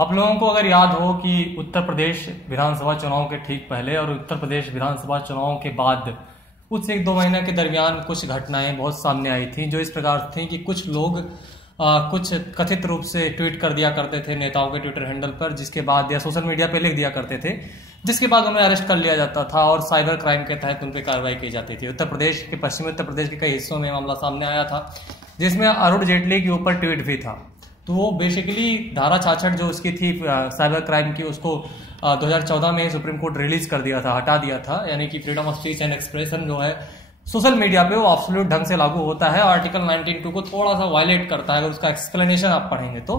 आप लोगों को अगर याद हो कि उत्तर प्रदेश विधानसभा चुनाव के ठीक पहले और उत्तर प्रदेश विधानसभा चुनाव के बाद कुछ 1-2 महीने के दरमियान कुछ घटनाएं बहुत सामने आई थी, जो इस प्रकार थी कि कुछ लोग कुछ कथित रूप से ट्वीट कर दिया करते थे नेताओं के ट्विटर हैंडल पर, जिसके बाद या सोशल मीडिया पे लिख दिया करते थे, जिसके बाद उन्हें अरेस्ट कर लिया जाता था और साइबर क्राइम के तहत उन पर कार्रवाई की जाती थी। उत्तर प्रदेश के पश्चिमी उत्तर प्रदेश के कई हिस्सों में मामला सामने आया था, जिसमें अरुण जेटली के ऊपर ट्वीट भी था। तो वो बेसिकली धारा 66 जो उसकी थी साइबर क्राइम की, उसको 2014 में सुप्रीम कोर्ट रिलीज कर दिया था, हटा दिया था। यानी कि freedom of speech and expression जो है सोशल मीडिया पे वो एब्सोल्यूट ढंग से लागू होता है। आर्टिकल 19(2) को थोड़ा सा वायलेट करता है, अगर उसका एक्सप्लेनेशन आप पढ़ेंगे तो।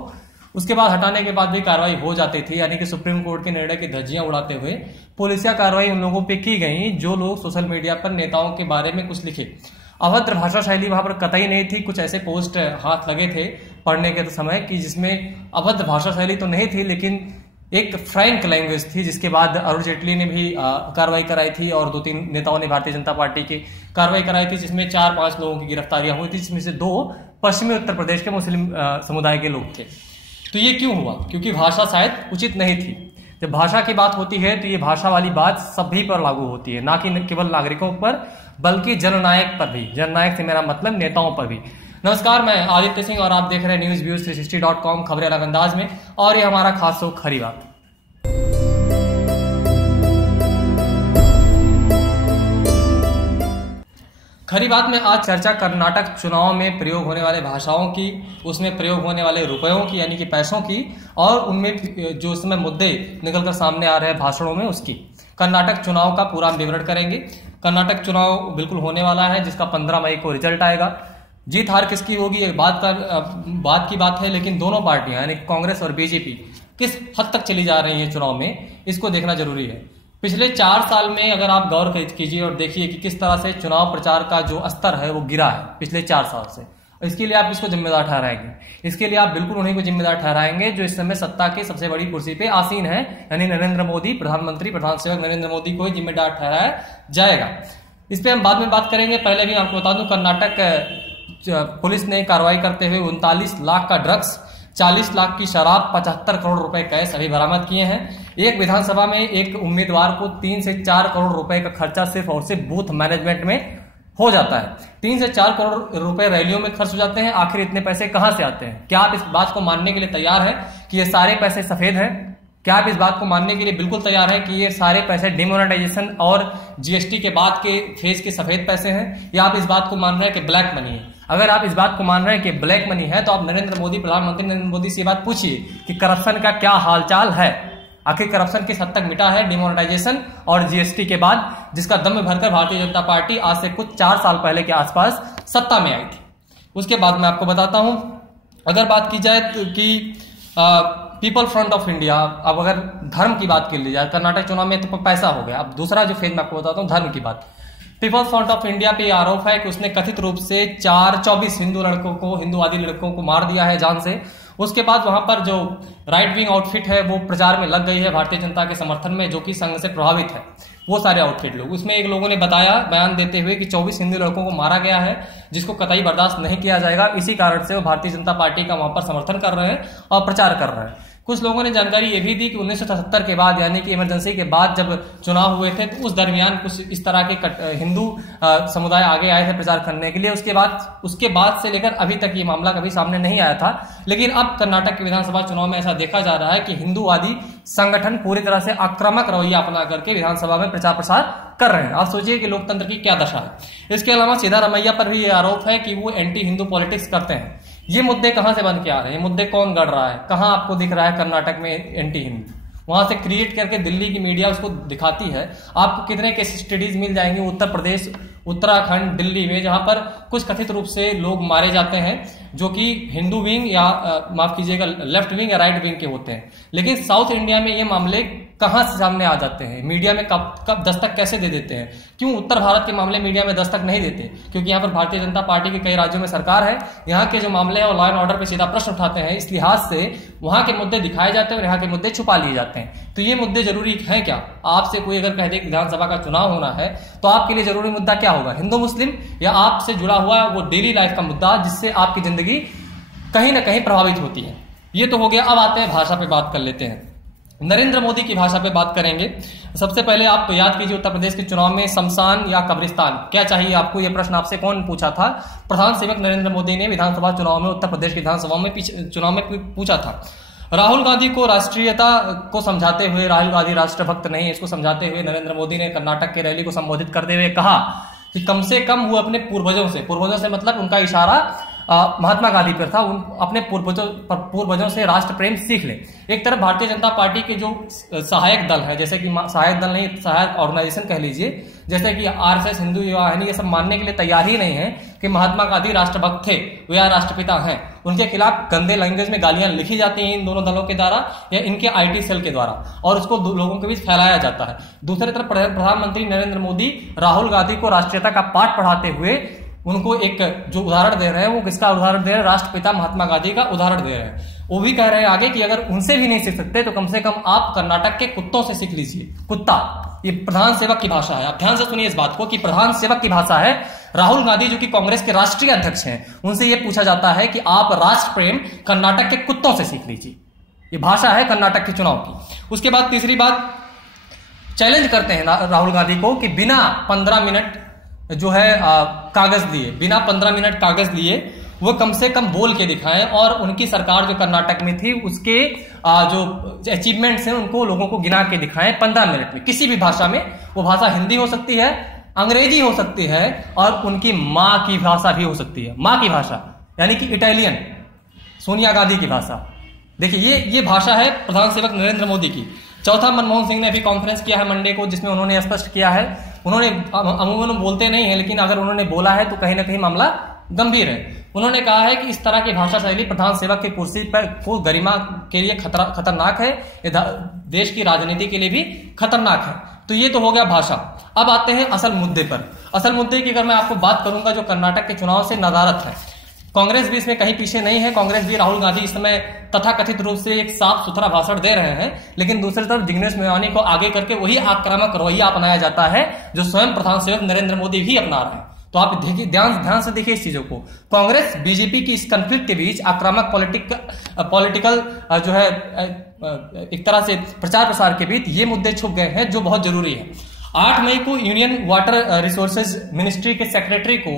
उसके बाद हटाने के बाद भी कार्रवाई हो जाती थी, यानी कि सुप्रीम कोर्ट के निर्णय की धज्जियां उड़ाते हुए पुलिसिया कार्रवाई उन लोगों पे की गई जो लोग सोशल मीडिया पर नेताओं के बारे में कुछ लिखे। अभद्र भाषा शैली वहां पर कतई नहीं थी। कुछ ऐसे पोस्ट हाथ लगे थे पढ़ने के समय कि जिसमें अभद्र भाषा शैली तो नहीं थी, लेकिन एक फ्रैंक लैंग्वेज थी। जिसके बाद अरुण जेटली ने भी कार्रवाई कराई थी और 2-3 नेताओं ने भारतीय जनता पार्टी की कार्रवाई कराई थी, जिसमें 4-5 लोगों की गिरफ्तारियां हुई थी, जिसमें से 2 पश्चिमी उत्तर प्रदेश के मुस्लिम समुदाय के लोग थे। तो ये क्यों हुआ? क्योंकि भाषा शायद उचित नहीं थी। जब भाषा की बात होती है तो ये भाषा वाली बात सभी पर लागू होती है, ना कि केवल नागरिकों पर, बल्कि जननायक पर भी। जननायक से मेरा मतलब नेताओं पर भी। नमस्कार, मैं आदित्य सिंह और आप देख रहे हैं newsviews360.com, खबरें अलग अंदाज में, और ये हमारा खास शो खरी बात। खरी बात में आज चर्चा कर्नाटक चुनाव में प्रयोग होने वाले भाषाओं की, उसमें प्रयोग होने वाले रुपयों की यानी कि पैसों की, और उनमें जो उसमें मुद्दे निकलकर सामने आ रहे हैं भाषणों में उसकी। कर्नाटक चुनाव का पूरा विवरण करेंगे। कर्नाटक चुनाव बिल्कुल होने वाला है, जिसका 15 मई को रिजल्ट आएगा। जीत हार किसकी होगी एक बात की बात है, लेकिन दोनों पार्टियां यानी कांग्रेस और बीजेपी किस हद तक चली जा रही है चुनाव में, इसको देखना जरूरी है। पिछले 4 साल में अगर आप गौर कीजिए और देखिए कि किस तरह से चुनाव प्रचार का जो स्तर है वो गिरा है पिछले 4 साल से। इसके लिए आप इसको जिम्मेदार ठहराएंगे। इसके लिए आप बिल्कुल उन्हीं को जिम्मेदार ठहराएंगे जो इस समय सत्ता की सबसे बड़ी कुर्सी पे आसीन है, यानी नरेंद्र मोदी, प्रधानमंत्री, प्रधान सेवक नरेंद्र मोदी को ही जिम्मेदार ठहराया जाएगा। इस पे हम बाद में बात करेंगे। पहले भी आपको बता दूं, कर्नाटक पुलिस ने कार्रवाई करते हुए 39 लाख का ड्रग्स, 40 लाख की शराब, 75 करोड़ रुपए कैश अभी बरामद किए हैं। एक विधानसभा में एक उम्मीदवार को 3 से 4 करोड़ रुपए का खर्चा सिर्फ और सिर्फ बूथ मैनेजमेंट में हो जाता है। 3 से 4 करोड़ रुपए रैलियों में खर्च हो जाते हैं। आखिर इतने पैसे कहां से आते हैं? क्या आप इस बात को मानने के लिए तैयार हैं कि ये सारे पैसे सफेद हैं? क्या आप इस बात को मानने के लिए बिल्कुल तैयार हैं कि ये सारे पैसे डिमोनेटाइजेशन और जीएसटी के बाद के फेज के सफेद पैसे हैं? या आप इस बात को मान रहे हैं कि ब्लैक मनी है? अगर आप इस बात को मान रहे हैं कि ब्लैक मनी है, तो आप नरेंद्र मोदी, प्रधानमंत्री नरेंद्र मोदी से बात पूछिए कि करप्शन का क्या हालचाल है। आखिर करप्शन किस हद तक मिटा है डिमोनेटाइजेशन और जीएसटी के बाद, जिसका दम भरकर भारतीय जनता पार्टी आज से कुछ 4 साल पहले के आसपास सत्ता में आई थी। उसके बाद मैं आपको बताता हूं, अगर बात की जाए तो कि पीपल फ्रंट ऑफ इंडिया, अब अगर धर्म की बात कर ली जाए, कर्नाटक चुनाव में तो पैसा हो गया। अब दूसरा जो फेज मैं आपको बताता हूं, धर्म की बात। पीपल्स फ्रंट ऑफ इंडिया पे आरोप है कि उसने कथित रूप से 24 हिंदूवादी लड़कों को मार दिया है जान से। उसके बाद वहां पर जो राइट विंग आउटफिट है वो प्रचार में लग गई है भारतीय जनता के समर्थन में, जो कि संघ से प्रभावित है। वो सारे आउटफिट लोग, उसमें एक लोगों ने बताया बयान देते हुए कि 24 हिंदू लड़कों को मारा गया है, जिसको कतई बर्दाश्त नहीं किया जाएगा। इसी कारण से वो भारतीय जनता पार्टी का वहां पर समर्थन कर रहे हैं और प्रचार कर रहे हैं। कुछ लोगों ने जानकारी ये भी दी कि 1977 के बाद, यानी कि इमरजेंसी के बाद जब चुनाव हुए थे, तो उस दरमियान कुछ इस तरह के हिंदू समुदाय आगे आए थे प्रचार करने के लिए। उसके बाद से लेकर अभी तक ये मामला कभी सामने नहीं आया था। लेकिन अब कर्नाटक के विधानसभा चुनाव में ऐसा देखा जा रहा है कि हिंदूवादी संगठन पूरी तरह से आक्रामक रवैया अपना करके विधानसभा में प्रचार प्रसार कर रहे हैं। आप सोचिए कि लोकतंत्र की क्या दशा है। इसके अलावा सिद्धारमैया पर भी ये आरोप है कि वो एंटी हिंदू पॉलिटिक्स करते हैं। ये मुद्दे कहां से बन के आ रहे हैं? ये मुद्दे कौन गढ़ रहा है? कहां आपको दिख रहा है कर्नाटक में एंटी हिंदू? वहां से क्रिएट करके दिल्ली की मीडिया उसको दिखाती है। आपको कितने केस स्टडीज मिल जाएंगे उत्तर प्रदेश, उत्तराखंड, दिल्ली में, जहां पर कुछ कथित रूप से लोग मारे जाते हैं जो कि हिंदू विंग या माफ कीजिएगा लेफ्ट विंग या राइट विंग के होते हैं। लेकिन साउथ इंडिया में ये मामले कहां से सामने आ जाते हैं? मीडिया में कब दस्तक कैसे दे देते हैं? क्यों उत्तर भारत के मामले मीडिया में दस्तक नहीं देते? क्योंकि यहाँ पर भारतीय जनता पार्टी के कई राज्यों में सरकार है। यहाँ के जो मामले हैं वो लॉ एंड ऑर्डर पे सीधा प्रश्न उठाते हैं। इस लिहाज से वहां के मुद्दे दिखाए जाते हैं और यहाँ के मुद्दे छुपा लिए जाते हैं। तो ये मुद्दे जरूरी हैं क्या? आपसे कोई अगर कह दे कि विधानसभा का चुनाव होना है, तो आपके लिए जरूरी मुद्दा क्या होगा? हिंदू मुस्लिम या आपसे जुड़ा हुआ वो डेली लाइफ का मुद्दा, जिससे आपकी जिंदगी कहीं ना कहीं प्रभावित होती है। ये तो हो गया। अब आते हैं भाषा पे बात कर लेते हैं। नरेंद्र मोदी की भाषा पे बात करेंगे। सबसे पहले आप याद कीजिए, उत्तर प्रदेश के चुनाव में शमशान या कब्रिस्तान क्या चाहिए आपको, यह प्रश्न आपसे कौन पूछा था? प्रधान सेवक नरेंद्र मोदी ने विधानसभा चुनाव में, उत्तर प्रदेश विधानसभा में चुनाव में पूछा था। राहुल गांधी को राष्ट्रीयता को समझाते हुए, राहुल गांधी राष्ट्रभक्त नहीं है इसको समझाते हुए नरेंद्र मोदी ने कर्नाटक की रैली को संबोधित करते हुए कहा कि कम से कम वो अपने पूर्वजों से मतलब उनका इशारा महात्मा गांधी पर था, अपने पूर्वजों से राष्ट्र प्रेम सीख ले। एक तरफ भारतीय जनता पार्टी के जो सहायक दल है, जैसे कि सहायक दल नहीं, सहायक ऑर्गेनाइजेशन कह लीजिए, जैसे कि आरएसएस, हिंदू युवा वाहिनी, ये सब मानने के लिए तैयार ही नहीं है कि महात्मा गांधी राष्ट्रभक्त थे, वे या राष्ट्रपिता हैं। उनके खिलाफ गंदे लैंग्वेज में गालियां लिखी जाती हैं इन दोनों दलों के द्वारा या इनके आईटी सेल के द्वारा, और उसको लोगों के बीच फैलाया जाता है। दूसरी तरफ प्रधानमंत्री नरेंद्र मोदी राहुल गांधी को राष्ट्रीयता का पाठ पढ़ाते हुए उनको एक जो उदाहरण दे रहे हैं, वो किसका उदाहरण दे रहे हैं? राष्ट्रपिता महात्मा गांधी का उदाहरण दे रहे हैं। वो भी कह रहे हैं आगे कि अगर उनसे भी नहीं सीख सकते तो कम से कम आप कर्नाटक के कुत्तों से सीख लीजिए। कुत्ता, ये प्रधान सेवक की भाषा है। आप ध्यान से सुनिए इस बात को कि प्रधान सेवक की भाषा है। राहुल गांधी जो कि कांग्रेस के राष्ट्रीय अध्यक्ष हैं, उनसे यह पूछा जाता है कि आप राष्ट्र प्रेम कर्नाटक के कुत्तों से सीख लीजिए। ये भाषा है कर्नाटक के चुनाव की। उसके बाद तीसरी बात, चैलेंज करते हैं राहुल गांधी को कि बिना 15 मिनट जो है कागज लिए, बिना 15 मिनट कागज लिए वो कम से कम बोल के दिखाएं, और उनकी सरकार जो कर्नाटक में थी उसके जो अचीवमेंट्स हैं उनको लोगों को गिना के दिखाएं 15 मिनट में, किसी भी भाषा में। वो भाषा हिंदी हो सकती है, अंग्रेजी हो सकती है, और उनकी मां की भाषा भी हो सकती है। मां की भाषा यानी कि इटालियन, सोनिया गांधी की भाषा। देखिए ये भाषा है प्रधान सेवक नरेंद्र मोदी की। चौथा, मनमोहन सिंह ने अभी कॉन्फ्रेंस किया है मंडे को, जिसमें उन्होंने स्पष्ट किया है, उन्होंने अमूमन बोलते नहीं है, लेकिन अगर उन्होंने बोला है तो कहीं ना कहीं मामला गंभीर है। उन्होंने कहा है कि इस तरह की भाषा शैली प्रधान सेवक की कुर्सी पर को गरिमा के लिए खतरनाक है, देश की राजनीति के लिए भी खतरनाक है। तो ये तो हो गया भाषा। अब आते हैं असल मुद्दे पर। असल मुद्दे की अगर मैं आपको बात करूंगा, जो कर्नाटक के चुनाव से नदारत है, कांग्रेस भी इसमें कहीं पीछे नहीं है। कांग्रेस भी, राहुल गांधी इस समय तथाकथित रूप से एक साफ सुथरा भाषण दे रहे हैं, लेकिन दूसरी तरफ जिग्नेश मेवानी को आगे करके वही आक्रामक रवैया अपनाया जाता है जो स्वयं प्रधान सेवक नरेंद्र मोदी भी अपना रहे हैं। तो आप देखिए, ध्यान से देखिए इस चीजों को। कांग्रेस बीजेपी की इस कंफ्लिक्ट के बीच आक्रामक पॉलिटिकल जो है एक तरह से प्रचार प्रसार के बीच ये मुद्दे छुप गए हैं जो बहुत जरूरी है। 8 मई को यूनियन वाटर रिसोर्सेज मिनिस्ट्री के सेक्रेटरी को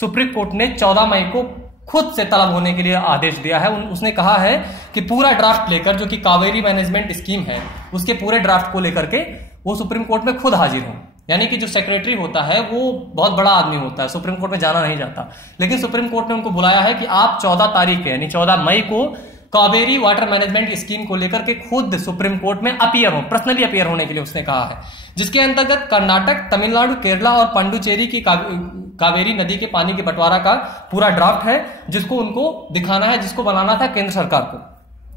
सुप्रीम कोर्ट ने 14 मई को खुद से तलब होने के लिए आदेश दिया है। उसने कहा है कि पूरा ड्राफ्ट लेकर, जो कि कावेरी मैनेजमेंट स्कीम है, उसके पूरे ड्राफ्ट को लेकर के वो सुप्रीम कोर्ट में खुद हाजिर हो। यानी कि जो सेक्रेटरी होता है वो बहुत बड़ा आदमी होता है, सुप्रीम कोर्ट में जाना नहीं जाता, लेकिन सुप्रीम कोर्ट ने उनको बुलाया है कि आप 14 तारीख यानी 14 मई को कावेरी वाटर मैनेजमेंट स्कीम को लेकर के खुद सुप्रीम कोर्ट में अपीयर हो, पर्सनली अपीयर होने के लिए उसने कहा है, जिसके अंतर्गत कर्नाटक, तमिलनाडु, केरला और पांडुचेरी की कावेरी नदी के पानी के बंटवारा का पूरा ड्राफ्ट है, जिसको उनको दिखाना है, जिसको बनाना था केंद्र सरकार को।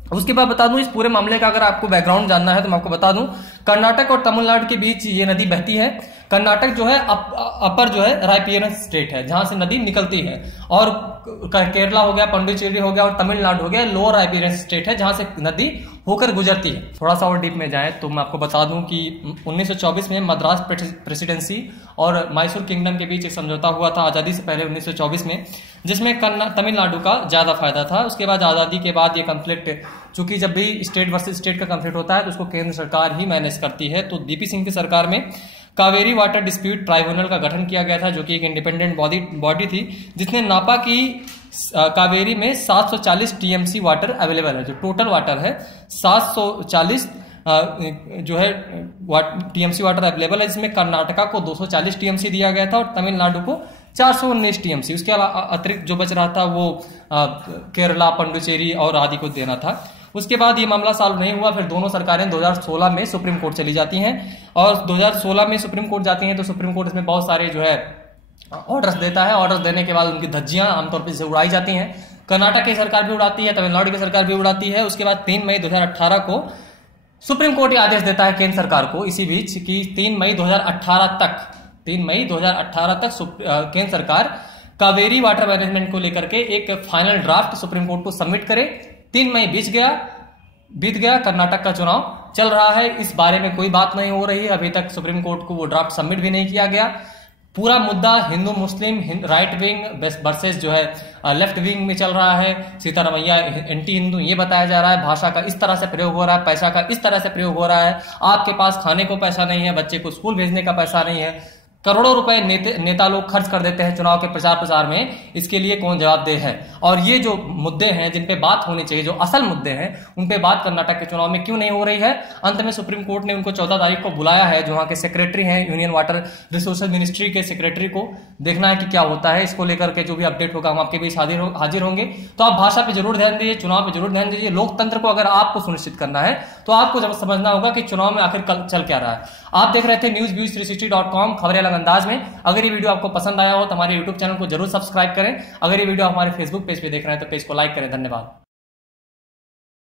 उसके बाद बता दूं, इस पूरे मामले का अगर आपको बैकग्राउंड जानना है तो मैं आपको बता दूं, कर्नाटक और तमिलनाडु के बीच ये नदी बहती है। कर्नाटक जो है अपर जो है रायपियरन स्टेट है, जहां से नदी निकलती है, और केरला हो गया, पांडुचेरी हो गया, और तमिलनाडु हो गया लोअर रायपियरन स्टेट है, जहां से नदी होकर गुजरती है। थोड़ा सा और डीप में जाए तो मैं आपको बता दूं कि 1924 में मद्रास प्रेसिडेंसी और मैसूर किंगडम के बीच एक समझौता हुआ था आजादी से पहले 1924 में, जिसमें तमिलनाडु का ज्यादा फायदा था। उसके बाद आजादी के बाद ये कॉन्फ्लिक्ट, चूंकि जब भी स्टेट वर्सेस स्टेट का कॉन्फ्लिक्ट होता है तो उसको केंद्र सरकार ही मैनेज करती है, तो बीपी सिंह की सरकार में कावेरी वाटर डिस्प्यूट ट्राइब्यूनल का गठन किया गया था, जो कि एक इंडिपेंडेंट बॉडी थी, जिसने नापा की कावेरी में 740 टीएमसी वाटर अवेलेबल है। जो टोटल वाटर है 740 जो है टीएमसी वाटर अवेलेबल है, जिसमें कर्नाटका को 240 टीएमसी दिया गया था और तमिलनाडु को 419 टीएमसी। उसके अलावा अतिरिक्त जो बच रहा था वो केरला, पांडुचेरी और आदि को देना था। उसके बाद ये मामला सॉल्व नहीं हुआ, फिर दोनों सरकारें 2016 में सुप्रीम कोर्ट चली जाती हैं, और 2016 में सुप्रीम कोर्ट जाती हैं तो सुप्रीम कोर्ट इसमें बहुत सारे जो है ऑर्डर्स देता है। ऑर्डर्स देने के बाद उनकी धज्जियां आमतौर पर उड़ाई जाती हैं। कर्नाटक की सरकार भी उड़ाती है, तमिलनाडु की सरकार भी उड़ाती है। उसके बाद 3 मई 2018 को सुप्रीम कोर्ट ये आदेश देता है केंद्र सरकार को इसी बीच कि 3 मई 2018 तक केंद्र सरकार कावेरी वाटर मैनेजमेंट को लेकर के एक फाइनल ड्राफ्ट सुप्रीम कोर्ट को सबमिट करे। 3 मई बीत गया, कर्नाटक का चुनाव चल रहा है, इस बारे में कोई बात नहीं हो रही है, अभी तक सुप्रीम कोर्ट को वो ड्राफ्ट सबमिट भी नहीं किया गया। पूरा मुद्दा हिंदू मुस्लिम राइट विंग वर्सेस जो है लेफ्ट विंग में चल रहा है। सीता रमैया एंटी हिंदू ये बताया जा रहा है, भाषा का इस तरह से प्रयोग हो रहा है, पैसा का इस तरह से प्रयोग हो रहा है, आपके पास खाने को पैसा नहीं है, बच्चे को स्कूल भेजने का पैसा नहीं है, करोड़ों रुपए नेता लोग खर्च कर देते हैं चुनाव के प्रचार में, इसके लिए कौन जवाबदेह है। और ये जो मुद्दे हैं जिन पे बात होनी चाहिए, जो असल मुद्दे हैं, उन पे बात कर्नाटक के चुनाव में क्यों नहीं हो रही है। अंत में सुप्रीम कोर्ट ने उनको 14 तारीख को बुलाया है, जो वहां के सेक्रेटरी हैं यूनियन वाटर रिसोर्सेज मिनिस्ट्री के सेक्रेटरी को, देखना है कि क्या होता है। इसको लेकर के जो भी अपडेट होगा हम आपके बीच हाजिर होंगे। तो आप भाषा पे जरूर ध्यान दीजिए, चुनाव पे जरूर ध्यान दीजिए। लोकतंत्र को अगर आपको सुनिश्चित करना है तो आपको जब समझना होगा कि चुनाव में आखिर कल चल क्या रहा है। आप देख रहे थे newsviews360.com, खबरें अलग अंदाज में। अगर ये वीडियो आपको पसंद आया हो तो हमारे यूट्यूब चैनल को जरूर सब्सक्राइब करें। अगर ये वीडियो हमारे फेसबुक पेज पे देख रहे हैं तो पेज को लाइक करें। धन्यवाद।